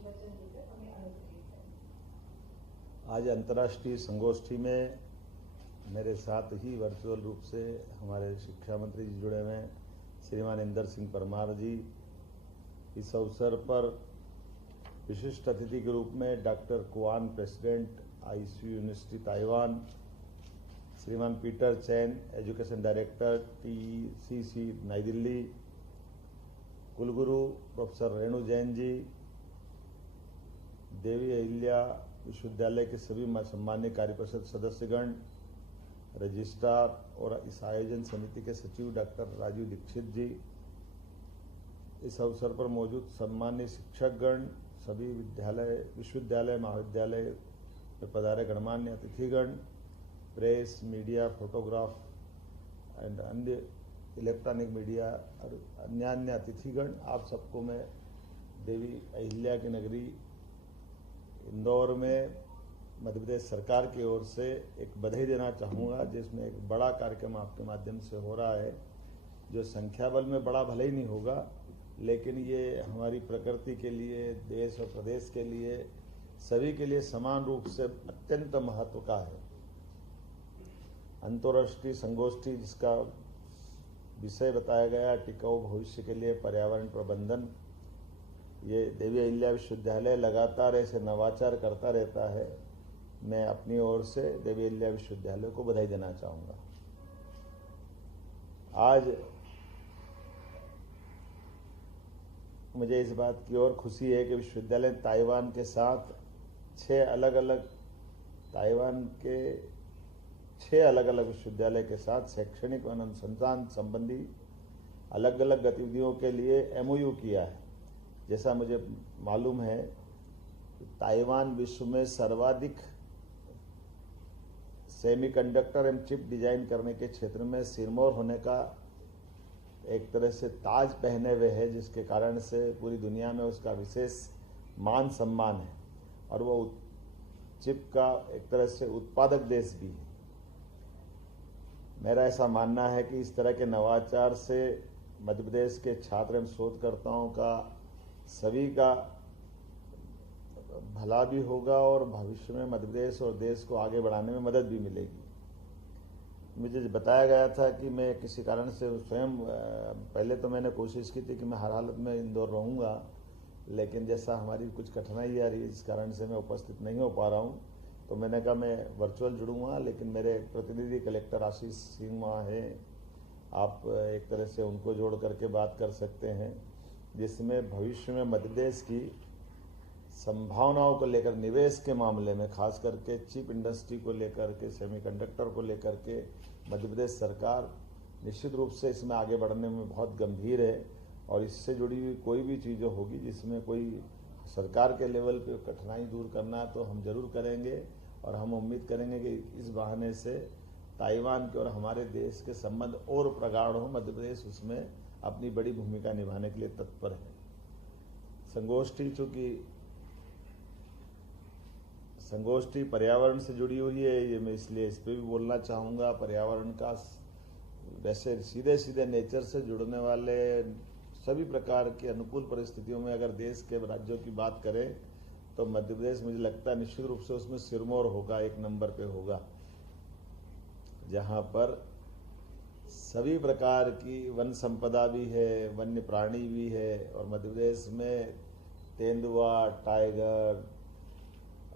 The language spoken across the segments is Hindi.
वचन देकर हमें अनुग्रहित करें। आज अंतर्राष्ट्रीय संगोष्ठी में मेरे साथ ही वर्चुअल रूप से हमारे शिक्षा मंत्री जी जुड़े हुए हैं, श्रीमान इंदर सिंह परमार जी। इस अवसर पर विशिष्ट अतिथि के रूप में doctor Kuan, president ICU university Taiwan, श्रीमान पीटर चैन, एजुकेशन डायरेक्टर टीसीसी नई दिल्ली, कुलगुरु प्रोफेसर रेणु जैन जी, देवी अहिल्या विश्वविद्यालय के सभी सम्मान्य कार्यपरिषद सदस्यगण, रजिस्ट्रार और इस आयोजन समिति के सचिव डॉक्टर राजीव दीक्षित जी, इस अवसर पर मौजूद सम्मान्य शिक्षकगण, सभी विश्वविद्यालय महाविद्यालय में पधारे गणमान्य अतिथिगण, प्रेस, मीडिया, फोटोग्राफ एंड अन्य इलेक्ट्रॉनिक मीडिया और अन्य अतिथिगण, आप सबको मैं देवी अहिल्या की नगरी इंदौर में मध्य प्रदेश सरकार की ओर से एक बधाई देना चाहूँगा, जिसमें एक बड़ा कार्यक्रम आपके माध्यम से हो रहा है, जो संख्या बल में बड़ा भले ही नहीं होगा, लेकिन ये हमारी प्रकृति के लिए, देश और प्रदेश के लिए, सभी के लिए समान रूप से अत्यंत महत्व का है। अंतर्राष्ट्रीय संगोष्ठी जिसका विषय बताया गया टिकाऊ भविष्य के लिए पर्यावरण प्रबंधन, ये देवी अहिल्या विश्वविद्यालय लगातार ऐसे नवाचार करता रहता है। मैं अपनी ओर से देवी अहिल्या विश्वविद्यालय को बधाई देना चाहूँगा। आज मुझे इस बात की और खुशी है कि विश्वविद्यालय ताइवान के साथ 6 अलग अलग विश्वविद्यालय के साथ शैक्षणिक और अनुसंधान संबंधी अलग अलग गतिविधियों के लिए एमओयू किया है। जैसा मुझे मालूम है, ताइवान विश्व में सर्वाधिक सेमीकंडक्टर एवं चिप डिजाइन करने के क्षेत्र में सिरमौर होने का एक तरह से ताज पहने हुए है, जिसके कारण से पूरी दुनिया में उसका विशेष मान सम्मान है और वो चिप का एक तरह से उत्पादक देश भी है। मेरा ऐसा मानना है कि इस तरह के नवाचार से मध्य प्रदेश के छात्र एवं शोधकर्ताओं का सभी का भला भी होगा और भविष्य में मध्य प्रदेश और देश को आगे बढ़ाने में मदद भी मिलेगी। मुझे बताया गया था कि मैं किसी कारण से स्वयं, पहले तो मैंने कोशिश की थी कि मैं हर हालत में इंदौर रहूँगा, लेकिन जैसा हमारी कुछ कठिनाई आ रही है, इस कारण से मैं उपस्थित नहीं हो पा रहा हूँ, तो मैंने कहा मैं वर्चुअल जुड़ूंगा। लेकिन मेरे प्रतिनिधि कलेक्टर आशीष सिंह वहाँ हैं, आप एक तरह से उनको जोड़ करके बात कर सकते हैं, जिसमें भविष्य में मध्य प्रदेश की संभावनाओं को लेकर, निवेश के मामले में खास करके चिप इंडस्ट्री को लेकर के, सेमीकंडक्टर को लेकर के मध्य प्रदेश सरकार निश्चित रूप से इसमें आगे बढ़ने में बहुत गंभीर है। और इससे जुड़ी हुई कोई भी चीज़ होगी जिसमें कोई सरकार के लेवल पे कठिनाई दूर करना, तो हम जरूर करेंगे। और हम उम्मीद करेंगे कि इस बहाने से ताइवान के और हमारे देश के संबंध और प्रगाढ़ हो। मध्य प्रदेश उसमें अपनी बड़ी भूमिका निभाने के लिए तत्पर है। संगोष्ठी पर्यावरण से जुड़ी हुई है, ये मैं इसलिए इस पर भी बोलना चाहूँगा। पर्यावरण का वैसे सीधे नेचर से जुड़ने वाले सभी प्रकार की अनुकूल परिस्थितियों में अगर देश के राज्यों की बात करें तो मध्य प्रदेश मुझे लगता है निश्चित रूप से उसमें सिरमौर होगा, 1 नंबर पे होगा, जहां पर सभी प्रकार की वन संपदा भी है, वन्य प्राणी भी है। और मध्य प्रदेश में तेंदुआ, टाइगर,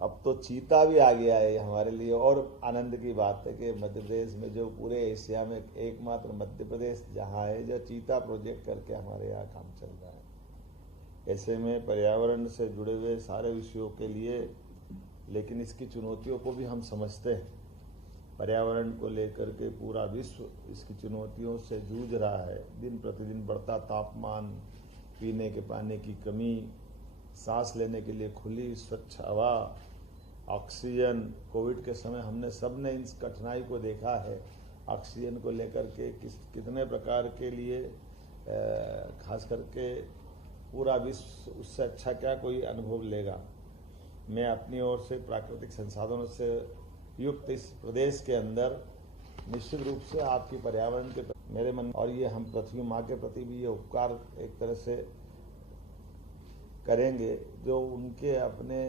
अब तो चीता भी आ गया है। हमारे लिए और आनंद की बात है कि मध्य प्रदेश में जो पूरे एशिया में एकमात्र मध्य प्रदेश जहां है जो चीता प्रोजेक्ट करके हमारे यहाँ काम चल रहा है। ऐसे में पर्यावरण से जुड़े हुए सारे विषयों के लिए, लेकिन इसकी चुनौतियों को भी हम समझते हैं। पर्यावरण को लेकर के पूरा विश्व इसकी चुनौतियों से जूझ रहा है। दिन प्रतिदिन बढ़ता तापमान, पीने के पानी की कमी, सांस लेने के लिए खुली स्वच्छ हवा, ऑक्सीजन। कोविड के समय हमने सबने इस कठिनाई को देखा है, ऑक्सीजन को लेकर के कितने प्रकार के लिए खास करके पूरा विश्व उससे अच्छा क्या कोई अनुभव लेगा। मैं अपनी ओर से प्राकृतिक संसाधनों से युक्त इस प्रदेश के अंदर निश्चित रूप से आपकी पर्यावरण के मेरे मन और ये हम पृथ्वी माँ के प्रति भी ये उपकार एक तरह से करेंगे जो उनके अपने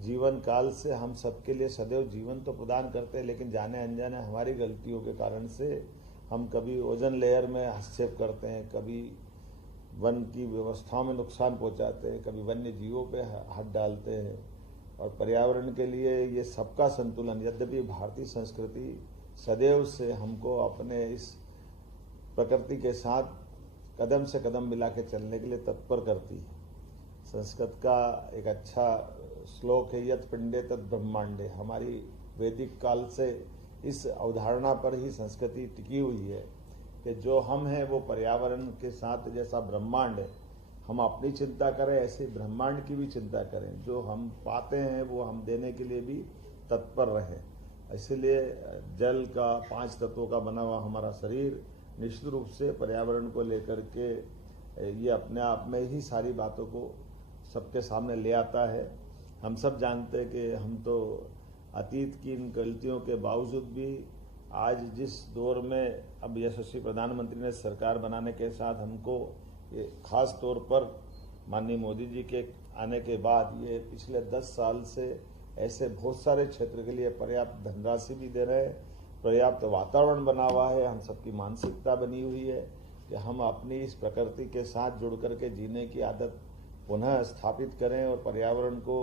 जीवन काल से हम सबके लिए सदैव जीवन तो प्रदान करते हैं, लेकिन जाने अनजाने हमारी गलतियों के कारण से हम कभी ओजोन लेयर में हस्तक्षेप करते हैं, कभी वन की व्यवस्थाओं में नुकसान पहुंचाते हैं, कभी वन्य जीवों पे हाथ डालते हैं। और पर्यावरण के लिए ये सबका संतुलन, यद्यपि भारतीय संस्कृति सदैव से हमको अपने इस प्रकृति के साथ कदम से कदम मिला के चलने के लिए तत्पर करती है। संस्कृत का एक अच्छा श्लोक है, यत् पिंडे तत् ब्रह्मांडे। हमारी वैदिक काल से इस अवधारणा पर ही संस्कृति टिकी हुई है कि जो हम हैं वो पर्यावरण के साथ जैसा ब्रह्मांड है, हम अपनी चिंता करें ऐसे ब्रह्मांड की भी चिंता करें। जो हम पाते हैं वो हम देने के लिए भी तत्पर रहें। इसलिए जल का 5 तत्वों का बना हुआ हमारा शरीर निश्चित रूप से पर्यावरण को लेकर के ये अपने आप में ही सारी बातों को सबके सामने ले आता है। हम सब जानते हैं कि हम तो अतीत की इन गलतियों के बावजूद भी आज जिस दौर में अब यशस्वी प्रधानमंत्री ने सरकार बनाने के साथ हमको खास तौर पर माननीय मोदी जी के आने के बाद ये पिछले 10 साल से ऐसे बहुत सारे क्षेत्र के लिए पर्याप्त धनराशि भी दे रहे हैं, पर्याप्त वातावरण बना हुआ है। हम सबकी मानसिकता बनी हुई है कि हम अपनी इस प्रकृति के साथ जुड़ करके जीने की आदत पुनः स्थापित करें और पर्यावरण को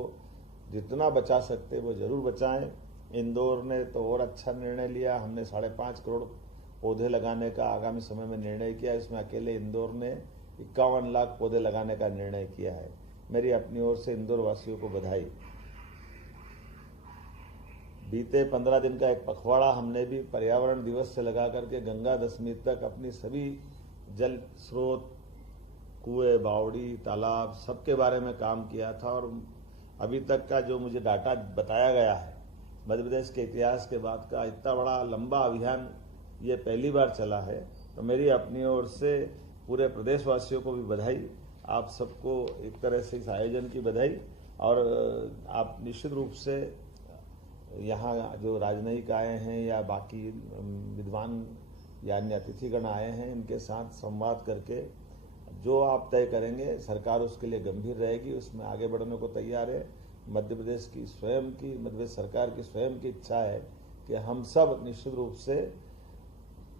जितना बचा सकते वो जरूर बचाएं। इंदौर ने तो और अच्छा निर्णय लिया, हमने 5.5 करोड़ पौधे लगाने का आगामी समय में निर्णय किया। इसमें अकेले इंदौर ने 51 लाख पौधे लगाने का निर्णय किया है। मेरी अपनी ओर से इंदौर वासियों को बधाई। बीते 15 दिन का एक पखवाड़ा हमने भी पर्यावरण दिवस से लगा करके गंगा दशमी तक अपनी सभी जल स्रोत, कुएं, बावड़ी, तालाब सबके बारे में काम किया था। और अभी तक का जो मुझे डाटा बताया गया है, मध्य प्रदेश के इतिहास के बाद का इतना बड़ा लंबा अभियान ये पहली बार चला है। तो मेरी अपनी ओर से पूरे प्रदेशवासियों को भी बधाई, आप सबको एक तरह से इस आयोजन की बधाई। और आप निश्चित रूप से यहाँ जो राजनयिक आए हैं या बाकी विद्वान या अन्य अतिथिगण आए हैं, इनके साथ संवाद करके जो आप तय करेंगे सरकार उसके लिए गंभीर रहेगी, उसमें आगे बढ़ने को तैयार है। मध्य प्रदेश सरकार की स्वयं की इच्छा है कि हम सब निश्चित रूप से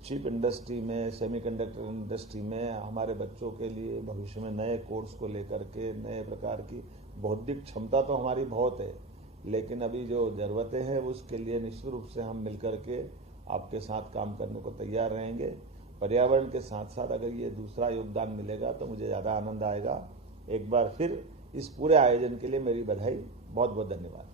चिप इंडस्ट्री में, सेमीकंडक्टर इंडस्ट्री में हमारे बच्चों के लिए भविष्य में नए कोर्स को लेकर के नए प्रकार की बौद्धिक क्षमता तो हमारी बहुत है, लेकिन अभी जो जरूरतें हैं उसके लिए निश्चित रूप से हम मिलकर के आपके साथ काम करने को तैयार रहेंगे। पर्यावरण के साथ साथ अगर ये दूसरा योगदान मिलेगा तो मुझे ज़्यादा आनंद आएगा। एक बार फिर इस पूरे आयोजन के लिए मेरी बधाई, बहुत बहुत धन्यवाद।